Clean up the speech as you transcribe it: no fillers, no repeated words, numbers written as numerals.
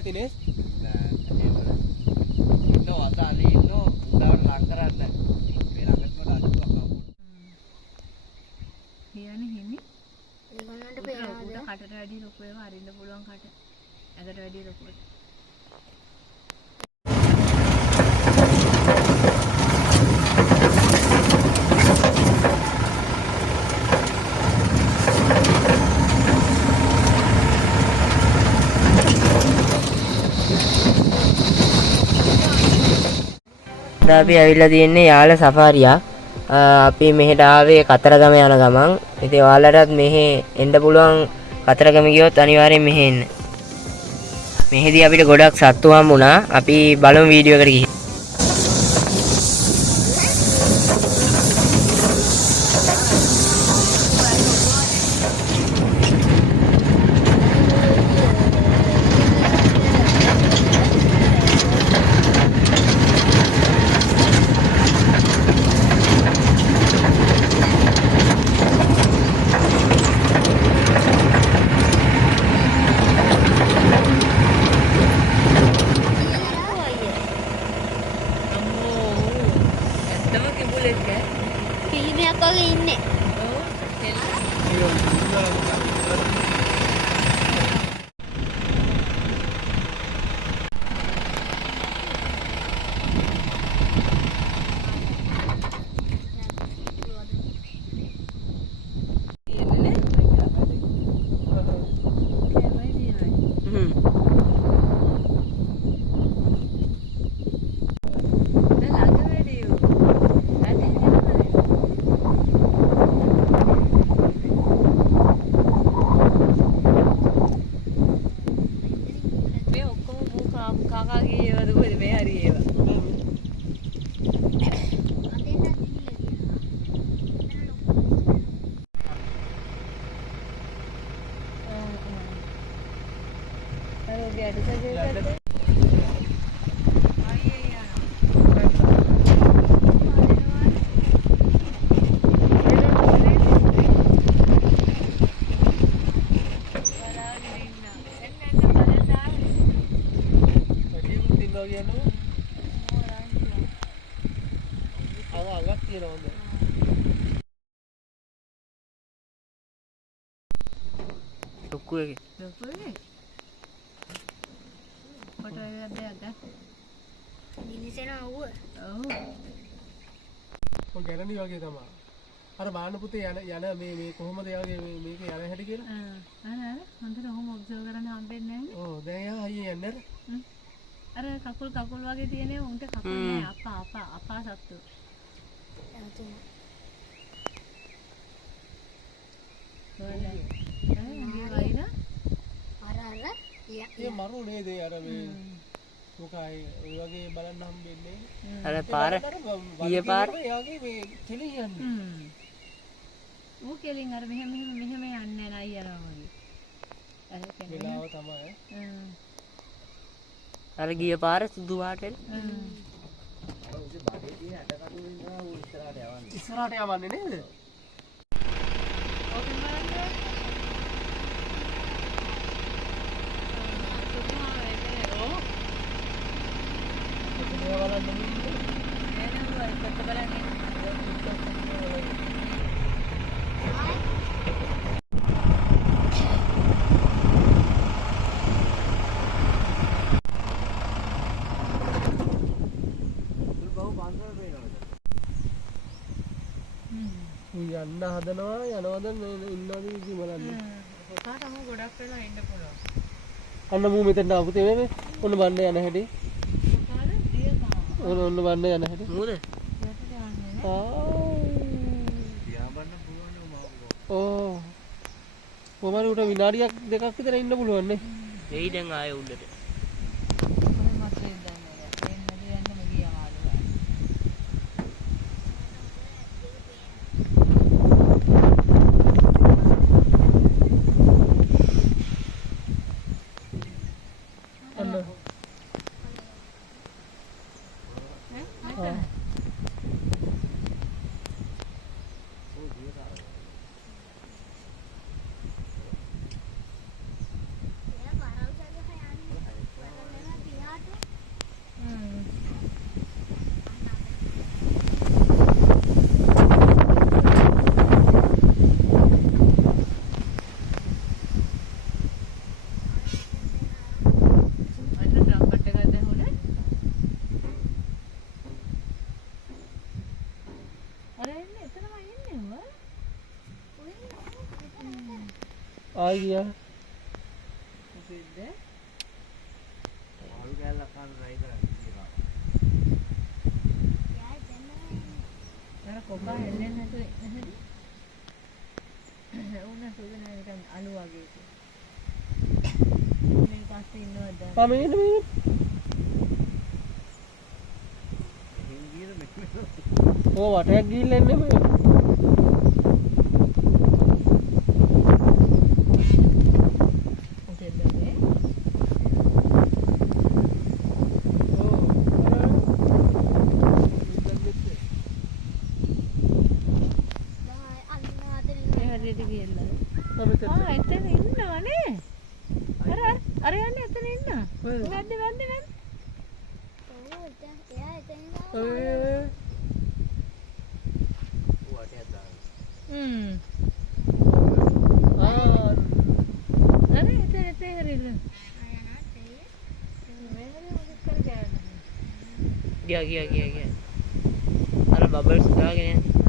ඇතිනේ. ඉන්නෝ අසාලේ ඉන්නෝ උඩවට ලං කරන්න. මේ ළඟට කොට අදුවක් අපු. කියන්නේ හිමි. ඒගොල්ලන්ට පේනවාද? උඩ කටට වැඩි ලොකු ඒවා අරින්න පුළුවන් කට. ඇඟට වැඩි ලොකුට. අපි ඇවිල්ලා තියෙන්නේ යාල සෆාරියක්. අපි මෙහෙට ආවේ කතරගම යන ගමන්. ඉතින් ඔයාලටත් මෙහෙ එන්න පුළුවන් කතරගම ගියොත් අනිවාර්යෙන් මෙහෙ එන්න. මෙහෙදී අපිට ගොඩක් සත්තු හම්බුණා. අපි බලමු වීඩියෝ එකට ගිහින්. පිහිමයක් වගේ ඉන්නේ. ලොකුවේ ෆොටෝ එකක් ගන්න. දිනිසෙන අවුව. ඔව්. ඔය ගැලණි වගේ තමයි. අර බාන්න පුතේ යන මේ කොහොමද යාගේ මේක යන හැටි කියලා? අර හොඳට ඔහොම ඔබ්සර්ව් කරන්න හම්බෙන්නේ නැහැ. ඔව් දැන් යා අයියේ යන්නේ අර කකුල් වගේ තියෙනේ උන්ට කකුල් නෑ අපා සත්තු. ඒ මරු නේද අර මේ මොකයි ඔය වගේ බලන්න හම්බෙන්නේ. අර පාර ඊයේ පාර යාගේ මේ කෙලින් යන්නේ. ඌ කෙලින් අර මෙහෙම යන්නේ නෑ යනවා වගේ. අර කෙලින් වෙලාව තමයි. අර ගිය පාර සුදු පාටේ. ඉස්සරහට යවන්නේ නේද? ඕකෙන් බලන්න. යන්න හදනවා යනවද ඉන්නවද ඉති බලන්න. කොහාටම ගොඩක් වෙලා ඉන්න පුළුවන්. අන්න මූ මෙතෙන්ට ආපු තේ මේ ඔන්න බන්න යන හැටි. කොහාද දියපා. ඔන්න බන්න යන හැටි. මූද? යට යන්නේ. දියා බන්න පුළුවන් මම. ඕ. කොහමද උට විනාඩියක් දෙකක් විතර ඉන්න පුළුවන් නේ. එයි දැන් ආයේ උඩට. කොහොමද දැන් එන්නේ යන්න ගියා මාළුවා. ආයි ගියා. මොකද? ආලු කෑල්ල කන්න try කරන්නේ කියලා. අර කොබා හෙල්ලෙන්නේ නැතුව නැහැද? උන සුදන නිකන් අලු වගේ ඒක. මේ පස්සේ ඉන්නවද? මේ ඉන්න. එහෙන් ගියද මෙන්න. ඕ වටයක් ගිහිල්ලා එන්නේ මේ. එතන ඉන්නවනේ. අර යන්නේ එතන ඉන්න. වැද්ද. වටයක් දාන්න. අර එතන හරිල. ගියා. අර බබල්ස් දාගෙන යන්නේ.